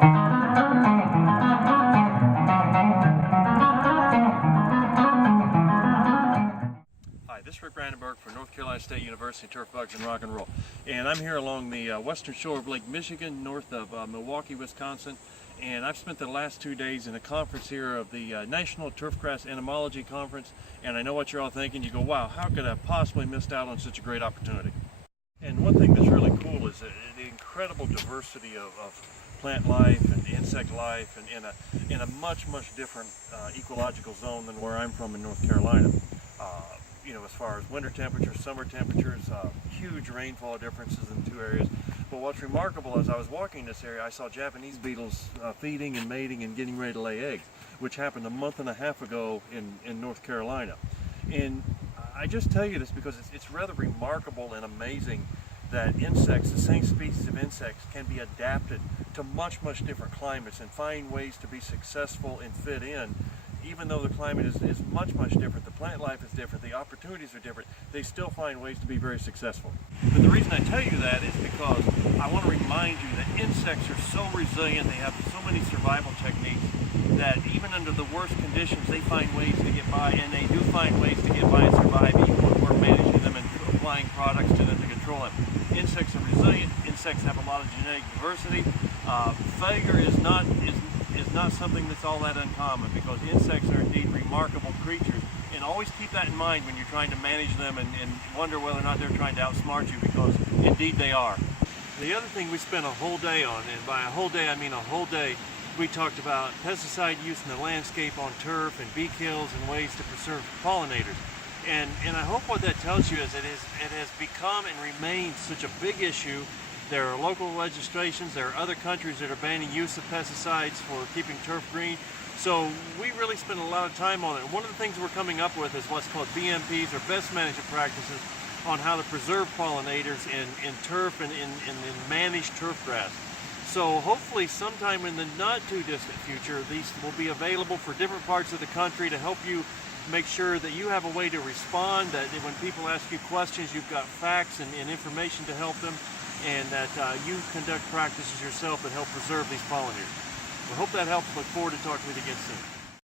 Hi, this is Rick Brandenburg for North Carolina State University Turf Bugs and Rock and Roll. And I'm here along the western shore of Lake Michigan, north of Milwaukee, Wisconsin. And I've spent the last 2 days in a conference here of the National Turfgrass Entomology Conference. And I know what you're all thinking. You go, wow, how could I have possibly missed out on such a great opportunity? And one thing that's really cool is the incredible diversity of plant life and insect life, and in a much different ecological zone than where I'm from in North Carolina. You know, as far as winter temperatures, summer temperatures, huge rainfall differences in two areas. But what's remarkable, as I was walking this area, I saw Japanese beetles feeding and mating and getting ready to lay eggs, which happened a month and a half ago in North Carolina. And I just tell you this because it's rather remarkable and amazing that insects, the same species of insects, can be adapted to much different climates and find ways to be successful and fit in. Even though the climate is much different, the plant life is different, the opportunities are different, they still find ways to be very successful. But the reason I tell you that is because I want to remind you that insects are so resilient, they have so many survival techniques, that even under the worst conditions they find ways to get by, and they do find ways to get by and survive even when we're managing them and applying products to them to control them. Insects are resilient, insects have a lot of genetic diversity. Failure is not something that's all that uncommon, because insects are indeed remarkable creatures, and always keep that in mind when you're trying to manage them and wonder whether or not they're trying to outsmart you, because indeed they are. The other thing we spent a whole day on, and by a whole day I mean a whole day, we talked about pesticide use in the landscape on turf and bee kills and ways to preserve pollinators. And I hope what that tells you is it has become and remains such a big issue. There are local legislations, there are other countries that are banning use of pesticides for keeping turf green. So we really spend a lot of time on it. And one of the things we're coming up with is what's called BMPs, or best management practices, on how to preserve pollinators in turf and in managed turf grass. So hopefully sometime in the not too distant future, these will be available for different parts of the country to help you make sure that you have a way to respond, that when people ask you questions, you've got facts and information to help them, and that you conduct practices yourself that help preserve these pollinators. We hope that helps. Look forward to talking with you again soon.